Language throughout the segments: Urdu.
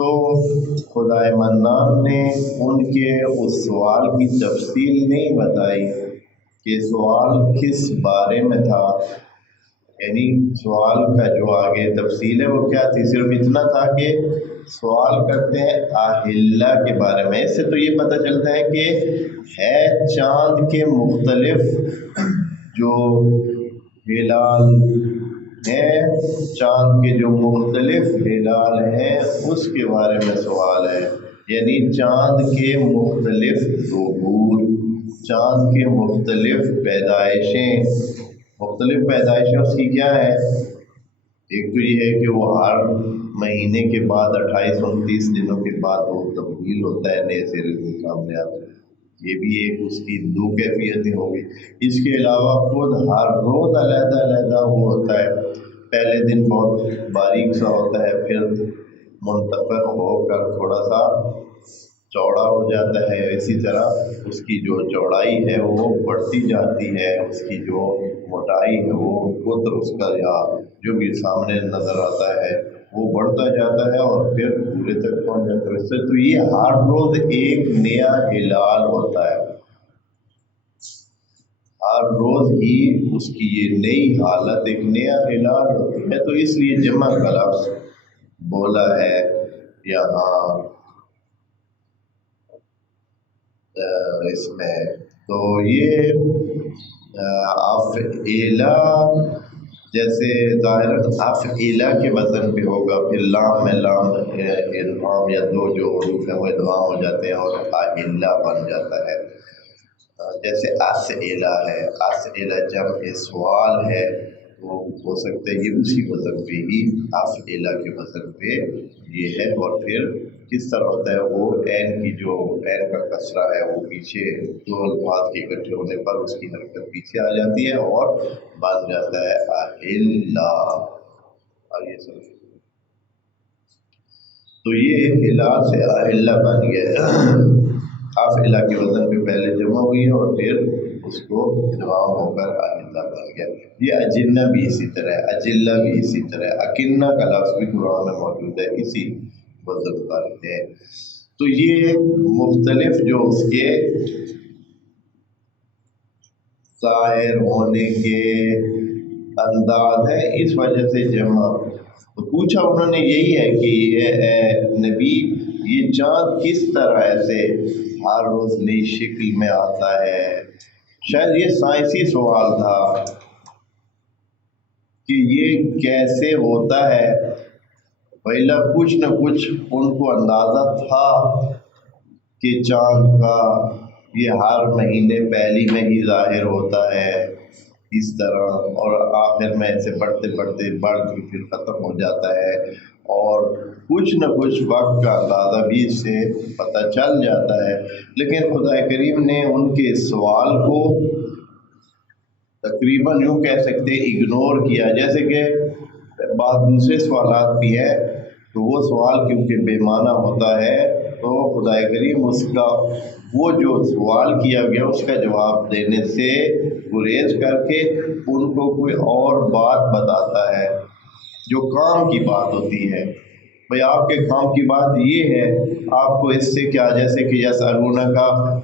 تو خدائے منان نے ان کے اس سوال کی تفصیل نہیں بتائی کہ سوال کس بارے میں تھا، یعنی سوال کا جو آگے تفصیل ہے وہ کیا تھی، صرف اتنا تھا کہ سوال کرتے ہیں اہلیہ کے بارے میں۔ اس سے تو یہ پتہ چلتا ہے کہ ہے چاند کے مختلف جو ہلال ہیں، چاند کے جو مختلف ہلال ہیں اس کے بارے میں سوال ہے، یعنی چاند کے مختلف ظہور، چاند کے مختلف پیدائشیں اس کی کیا ہے۔ ایک تو یہ ہے کہ وہ ہر مہینے کے بعد 28-29 دنوں کے بعد وہ تبدیل ہوتا ہے، نئے سرے سے سامنے آتا ہے، یہ بھی ایک اس کی دو کیفیتیں ہوگی۔ اس کے علاوہ خود ہر روز علیحدہ وہ ہوتا ہے، پہلے دن بہت باریک سا ہوتا ہے، پھر منتفخ ہو کر تھوڑا سا چوڑا ہو جاتا ہے، اسی طرح اس کی جو چوڑائی ہے وہ بڑھتی جاتی ہے، اس کی جو موٹائی ہے وہ قطر اس کا یا جو بھی سامنے نظر آتا ہے وہ بڑھتا جاتا ہے اور پھر پورے تک پہنچ جاتا ہے۔ اس سے تو یہ ہر روز ایک نیا ہلال ہوتا ہے، ہر روز ہی اس کی یہ نئی حالت ایک نیا ہلال ہوتی ہے، تو اس لیے جمع کا لفظ بولا ہے یہاں اس میں۔ تو یہ افعیلا جیسے ظاہراً افعیلا کے وزن پہ ہوگا، پھر لام میں لام ادغام یا دو جو حروف ہیں وہ ادغام ہو جاتے ہیں اور اہلا بن جاتا ہے۔ جیسے اسئلہ ہے، اسئلہ جمع سوال ہے، تو ہو سکتا ہے یہ اسی وزن پہ ہی افعیلا کے وزن پہ یہ ہے، اور پھر کس طرح ہوتا ہے وہ عین کی جو عین کا کسرہ ہے وہ پیچھے دو الفاظ کے اکٹھے ہونے پر اس کی حرکت پیچھے آ جاتی ہے اور بن جاتا ہے اہلا۔ آگے سمجھ، تو یہ ہلال سے اہلا بن گیا، افعلا کے وزن پہ پہلے جمع ہوئی ہے اور پھر اس کو ادغام ہو کر اہلا بن گیا۔ یہ اجنہ بھی اسی طرح ہے، اجلہ بھی اسی طرح ہے، اکنہ کا لفظ بھی قرآن میں موجود ہے اسی وزن پر ہے۔ تو یہ مختلف جو اس کے ظاہر ہونے کے انداز ہے اس وجہ سے جمع۔ تو پوچھا انہوں نے یہی ہے کہ اے نبی یہ چاند کس طرح ایسے ہر روز نئی شکل میں آتا ہے، شاید یہ سائنسی سوال تھا کہ یہ کیسے ہوتا ہے، پہلا کچھ نہ کچھ ان کو اندازہ تھا کہ چاند کا یہ ہر مہینے پہلی میں ہی ظاہر ہوتا ہے اس طرح، اور آخر میں ایسے بڑھتے بڑھتے بڑھ کے پھر ختم ہو جاتا ہے، اور کچھ نہ کچھ وقت کا اندازہ بھی اس سے پتہ چل جاتا ہے۔ لیکن خدا کریم نے ان کے سوال کو تقریباً یوں کہہ سکتے اگنور کیا، جیسے کہ بعض دوسرے سوالات بھی ہیں تو وہ سوال کیونکہ بے معنی ہوتا ہے تو خدا کریم اس کا وہ جو سوال کیا گیا اس کا جواب دینے سے گریز کر کے ان کو کوئی اور بات بتاتا ہے جو کام کی بات ہوتی ہے۔ بھئی آپ کے کام کی بات یہ ہے، آپ کو اس سے کیا، جیسے کہ یسألونک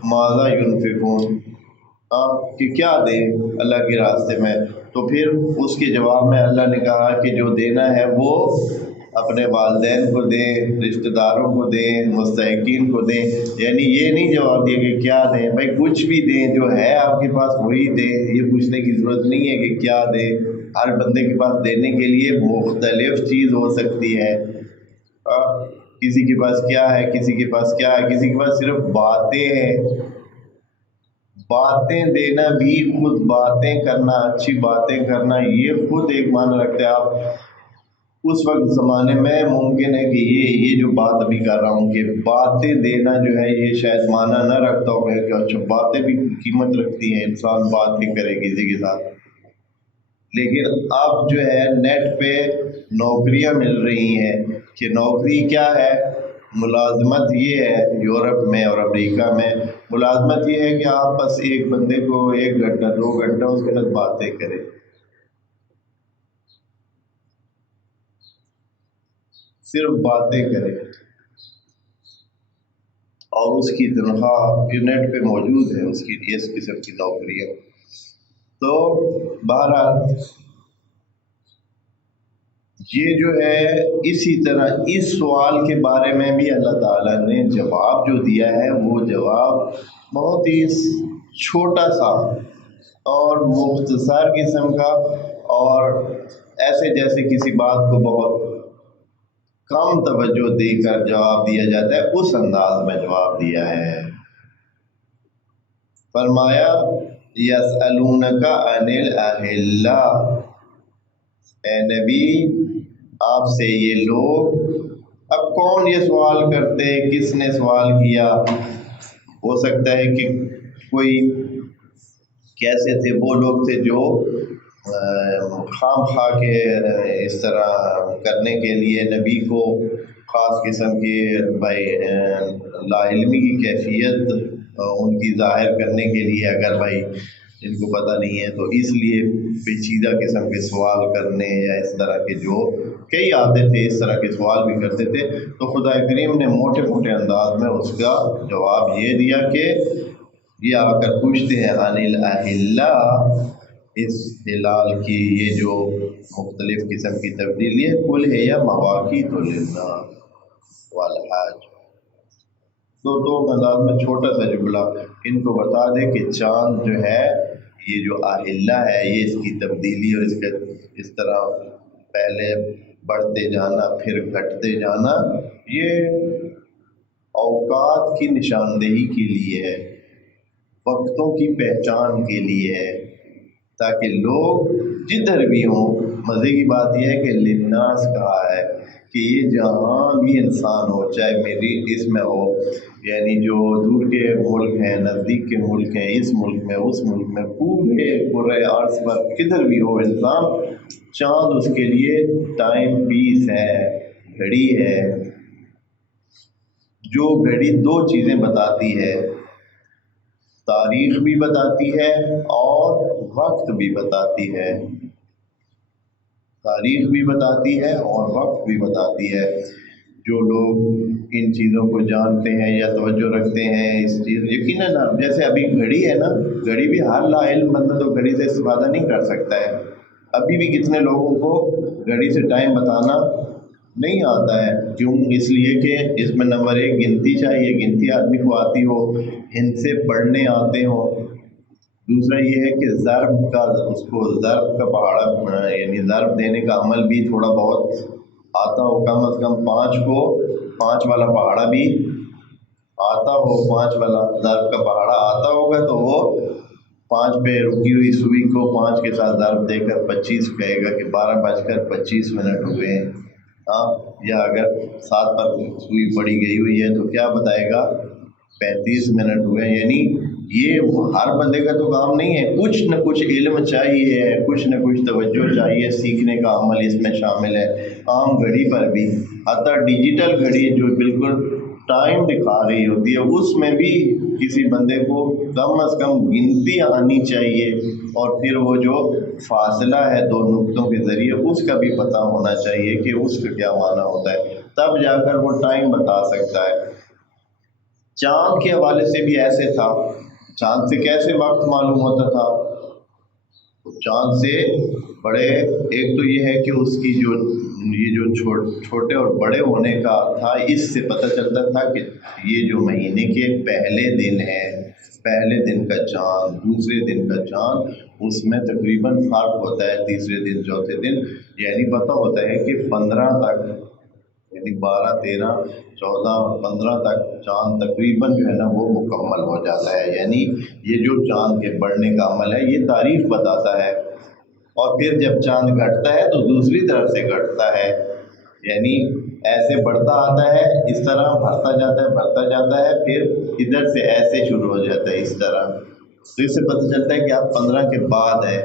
ماذا ينفقون، آپ کہ کیا دیں اللہ کے راستے میں، تو پھر اس کے جواب میں اللہ نے کہا کہ جو دینا ہے وہ اپنے والدین کو دیں، رشتہ داروں کو دیں، مستحقین کو دیں، یعنی یہ نہیں جواب دیا کہ کیا دیں، بھائی کچھ بھی دیں، جو ہے آپ کے پاس وہی دیں، یہ پوچھنے کی ضرورت نہیں ہے کہ کیا دیں۔ ہر بندے کے پاس دینے کے لیے مختلف چیز ہو سکتی ہے، کسی کے پاس کیا ہے، کسی کے پاس کیا ہے، کسی کے پاس صرف باتیں ہیں، باتیں دینا بھی، خود باتیں کرنا، اچھی باتیں کرنا، یہ خود ایک معنی رکھتے ہیں۔ آپ اس وقت زمانے میں ممکن ہے کہ یہ جو بات ابھی کر رہا ہوں کہ باتیں دینا جو ہے یہ شاید معنی نہ رکھتا ہو کہ اچھا باتیں بھی قیمت رکھتی ہیں، انسان باتیں کرے کسی کے ساتھ، لیکن اب جو ہے نیٹ پہ نوکریاں مل رہی ہیں کہ نوکری کیا ہے، ملازمت یہ ہے، یورپ میں اور امریکہ میں ملازمت یہ ہے کہ آپ بس ایک بندے کو 1 گھنٹہ 2 گھنٹہ اس کے ساتھ باتیں کریں، صرف باتیں کریں، اور اس کی تنخواہ جو نیٹ پہ موجود ہے اس کی اس قسم کی نوکریاں. تو بہرحال یہ جو ہے اسی طرح اس سوال کے بارے میں بھی اللہ تعالیٰ نے جواب جو دیا ہے وہ جواب بہت ہی چھوٹا سا اور مختصر قسم کا، اور ایسے جیسے کسی بات کو بہت کم توجہ دے کر جواب دیا جاتا ہے اس انداز میں جواب دیا ہے. فرمایا یسألونک عن الأہلہ، اے نبی آپ سے یہ لوگ، اب کون یہ سوال کرتے، کس نے سوال کیا؟ ہو سکتا ہے کہ کوئی کیسے تھے وہ لوگ تھے جو خام خواہ کے اس طرح کرنے کے لیے نبی کو خاص قسم کی لا علمی کی کیفیت ان کی ظاہر کرنے کے لیے، اگر جن کو پتہ نہیں ہے تو اس لیے پیچیدہ قسم کے سوال کرنے یا اس طرح کے جو کئی آتے تھے اس طرح کے سوال بھی کرتے تھے. تو خدا کریم نے موٹے موٹے انداز میں اس کا جواب یہ دیا کہ یہ آ کر پوچھتے ہیں عن الأہلہ، اس ہلال کی یہ جو مختلف قسم کی تبدیلی ہے، قل ہی مواقیت للناس والحج. تو انداز میں چھوٹا سا جملہ ان کو بتا دے کہ چاند جو ہے یہ جو اہلہ ہے یہ اس کی تبدیلی اور اس کے اس طرح پہلے بڑھتے جانا پھر گھٹتے جانا، یہ اوقات کی نشاندہی کے لیے ہے، وقتوں کی پہچان کے لیے ہے، تاکہ لوگ جدھر بھی ہوں. مزے کی بات یہ ہے کہ للناس کہا ہے کہ یہ جہاں بھی انسان ہو، چاہے میری اس میں ہو، یعنی جو دور کے ملک ہیں، نزدیک کے ملک ہیں، اس ملک میں اس ملک میں، پورے پورے عرض پر کدھر بھی ہو انسان، چاند اس کے لیے ٹائم پیس ہے، گھڑی ہے. جو گھڑی دو چیزیں بتاتی ہے، تاریخ بھی بتاتی ہے اور وقت بھی بتاتی ہے. تاریخ بھی بتاتی ہے اور وقت بھی بتاتی ہے. جو لوگ ان چیزوں کو جانتے ہیں یا توجہ رکھتے ہیں اس چیز، یقیناً جیسے ابھی گھڑی ہے نا، گھڑی بھی ہر لا علم بندہ تو گھڑی سے استفادہ نہیں کر سکتا ہے. ابھی بھی کتنے لوگوں کو گھڑی سے ٹائم بتانا نہیں آتا ہے. کیوں؟ اس لیے کہ اس میں نمبر ایک گنتی چاہیے، گنتی آدمی کو آتی ہو، ہند سے پڑھنے آتے ہوں. دوسرا یہ ہے کہ ضرب کا، اس کو ضرب کا پہاڑا یعنی ضرب دینے کا عمل بھی تھوڑا بہت آتا ہو، کم از کم پانچ کو پانچ والا پہاڑا بھی آتا ہو، پانچ والا ضرب کا پہاڑا آتا ہوگا تو وہ پانچ پہ رکی ہوئی سوئی کو پانچ کے ساتھ ضرب دے کر 25 کہے گا کہ 12:25 ہوئے ہیں. ہاں، یا اگر 7 پر سوئی پڑی گئی ہوئی ہے تو کیا بتائے گا 35 منٹ ہوئے. یعنی یہ ہر بندے کا تو کام نہیں ہے، کچھ نہ کچھ علم چاہیے، کچھ نہ کچھ توجہ چاہیے، سیکھنے کا عمل اس میں شامل ہے. عام گھڑی پر بھی، حتیٰ ڈیجیٹل گھڑی جو بالکل ٹائم دکھا رہی ہوتی ہے، اس میں بھی کسی بندے کو کم از کم گنتی آنی چاہیے، اور پھر وہ جو فاصلہ ہے دو نقطوں کے ذریعے اس کا بھی پتہ ہونا چاہیے کہ اس کا کیا معنی ہوتا ہے، تب جا کر وہ ٹائم بتا سکتا ہے. چاند کے حوالے سے بھی ایسے تھا. چاند سے کیسے وقت معلوم ہوتا تھا؟ چاند سے بڑے، ایک تو یہ ہے کہ اس کی جو یہ جو چھوٹے اور بڑے ہونے کا تھا، اس سے پتہ چلتا تھا کہ یہ جو مہینے کے پہلے دن ہے، پہلے دن کا چاند، دوسرے دن کا چاند، اس میں تقریباً فرق ہوتا ہے، تیسرے دن چوتھے دن، یعنی پتہ ہوتا ہے کہ 15 تک، یعنی 12 13 14 اور 15 تک چاند تقریباً جو ہے نا وہ مکمل ہو جاتا ہے. یعنی یہ جو چاند کے بڑھنے کا عمل ہے یہ تاریخ بتاتا ہے. اور پھر جب چاند گھٹتا ہے تو دوسری طرف سے گھٹتا ہے، یعنی ایسے بڑھتا آتا ہے، اس طرح بڑھتا جاتا ہے، پھر ادھر سے ایسے شروع ہو جاتا ہے اس طرح. تو اس سے پتہ چلتا ہے کہ آپ 15 کے بعد ہے،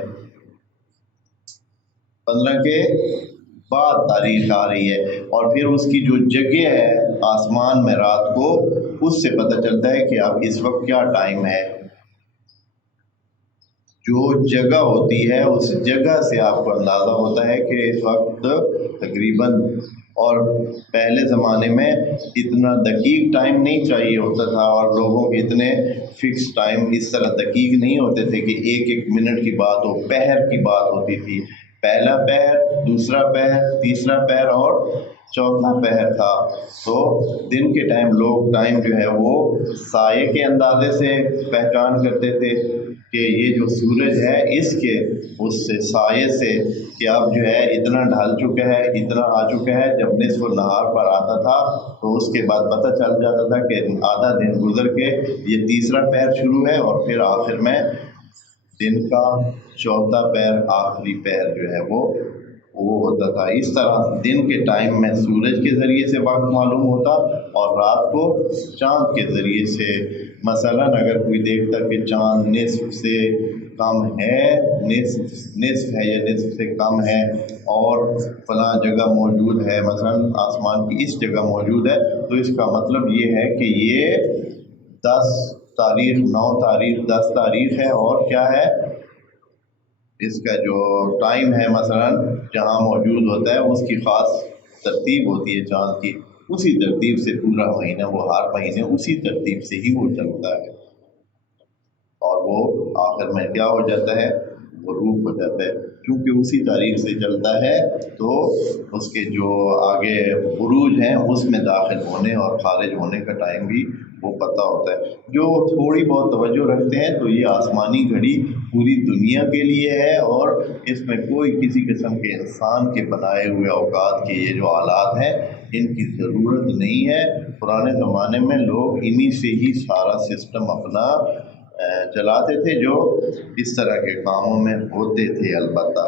15 کے بعد تاریخ آ رہی ہے. اور پھر اس کی جو جگہ ہے آسمان میں رات کو، اس سے پتہ چلتا ہے کہ اب اس وقت کیا ٹائم ہے. جو جگہ ہوتی ہے اس جگہ سے آپ کو اندازہ ہوتا ہے کہ اس وقت تقریباً، اور پہلے زمانے میں اتنا دقیق ٹائم نہیں چاہیے ہوتا تھا، اور لوگوں کے اتنے فکس ٹائم اس طرح دقیق نہیں ہوتے تھے کہ ایک ایک منٹ کی بات ہو، پہر کی بات ہوتی تھی، پہلا پہر، دوسرا پہر، تیسرا پہر اور چوتھا پہر تھا۔ تو دن کے ٹائم لوگ ٹائم جو ہے وہ سائے کے اندازے سے پہچان کرتے تھے کہ یہ جو سورج ہے اس کے اس سے سائے سے کہ اب جو ہے اتنا ڈھل چکا ہے، اتنا آ چکا ہے۔ جب نصف النہار پر آتا تھا تو اس کے بعد پتہ چل جاتا تھا کہ آدھا دن گزر کے یہ تیسرا پہر شروع ہے، اور پھر آخر میں دن کا چوتھا پہر، آخری پہر جو ہے وہ ہوتا تھا۔ اس طرح دن کے ٹائم میں سورج کے ذریعے سے وقت معلوم ہوتا، اور رات کو چاند کے ذریعے سے۔ مثلاً اگر کوئی دیکھتا کہ چاند نصف سے کم ہے، نصف ہے یا نصف سے کم ہے اور فلاں جگہ موجود ہے، مثلاً آسمان کی اس جگہ موجود ہے، تو اس کا مطلب یہ ہے کہ یہ 10 تاریخ، 9 تاریخ، 10 تاریخ ہے، اور کیا ہے اس کا جو ٹائم ہے مثلاً جہاں موجود ہوتا ہے اس کی خاص ترتیب ہوتی ہے چاند کی، اسی ترتیب سے پورا مہینہ، وہ ہر مہینے اسی ترتیب سے ہی وہ چلتا ہے، اور وہ آخر میں کیا ہو جاتا ہے، غروب ہو جاتا ہے۔ کیونکہ اسی تاریخ سے چلتا ہے تو اس کے جو آگے عروج ہیں اس میں داخل ہونے اور خارج ہونے کا ٹائم بھی وہ پتہ ہوتا ہے۔ جو تھوڑی بہت توجہ رکھتے ہیں تو یہ آسمانی گھڑی پوری دنیا کے لیے ہے، اور اس میں کوئی کسی قسم کے انسان کے بنائے ہوئے اوقات کے یہ جو آلات ہیں ان کی ضرورت نہیں ہے۔ پرانے زمانے میں لوگ انہی سے ہی سارا سسٹم اپنا چلاتے تھے جو اس طرح کے کاموں میں ہوتے تھے۔ البتہ